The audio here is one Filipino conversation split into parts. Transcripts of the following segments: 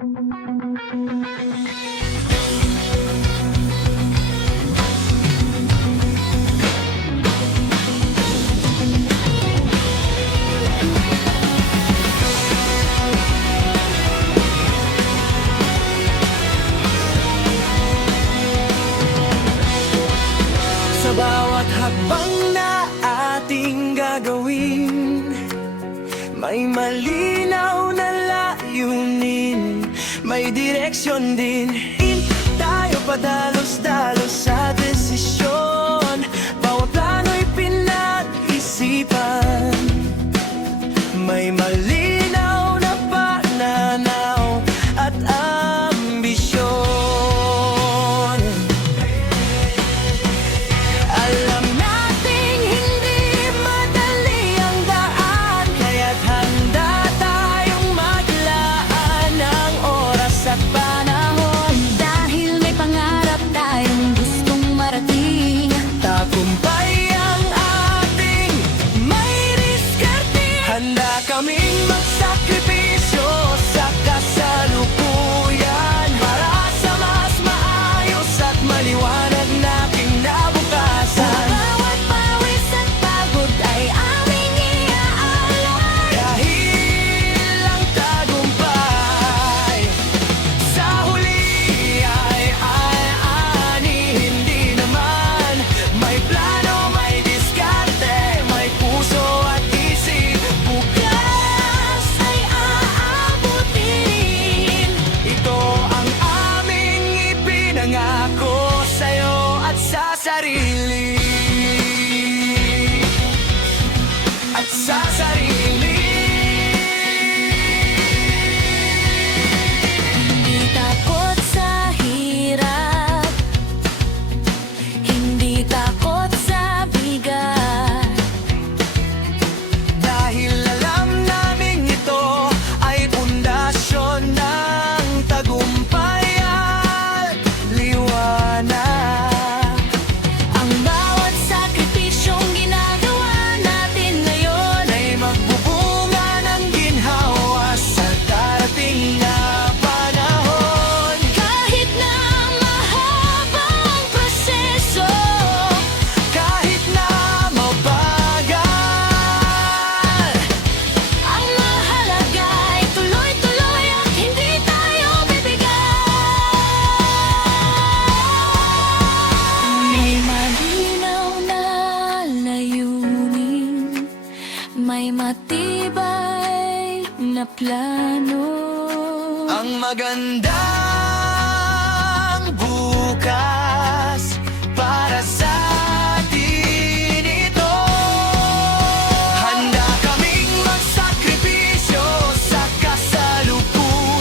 Sa bawat hakbang na ating gagawin, may malinaw na layunin, may direksyon din. Hindi tayo padalos-dalos sa desisyon, bawat plano'y pinag-isipan, may malinaw na pananaw at ambisyon. Alam nating hindi madali ang daan, kaya't handa tayong maglaan ng oras at panahon. Dahil may pangarap tayong gustong marating, Tagumpay ang ating may diskarte. Handa kaming magsakripisyo sa kasalukuyan, para sa mas maayos at maliwanag na kinabukasan. bawat pawis at pagod ay aming iaalay. Dahil ang tagumpay sa huli ay hindi naman. May plano, may diskarte, may puso at isip. Bukas ay aabutin. Ito ang aming ipinangako sa'yo at sa sarili. At sa sarili. Hindi takot sa hirap, hindi takot sa bigat. Dahil alam namin ito ay pundasyon ng tagumpay at liwanag. Ang bawat sakripisyong ginagawa natin ngayon Ay magbubunga ng ginhawa sa darating na panahon. kahit na mahabang proseso. Kahit na mabagal, Ang mahalaga ay tuloy-tuloy at hindi tayo bibigay. May malinaw na layunin, may matibay na plano. ang magandang bukas para sa atin ito. Handa kaming magsakripisyo sa kasalukuyan,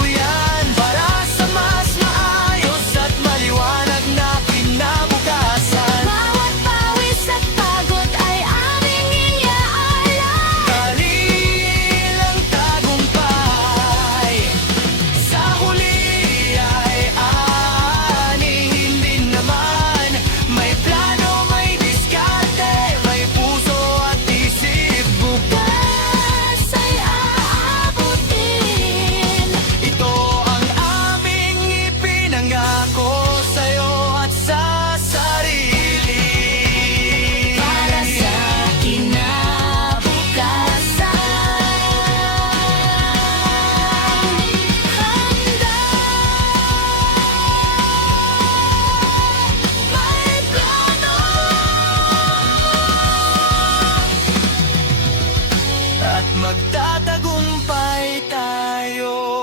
para sa mas maayos at maliwanag na kinabukasan. Bawat pawis at pagod ay aming iaalay. Dahil ang tagumpay sa huli ay hindi naman. May plano, may diskarte, may puso at isip. Bukas ay aabutin. Ito ang aming ipinangako sa'yo at sa sarili. Para sa kinabukasan, handa, may plano. At magtatagumpay tayo.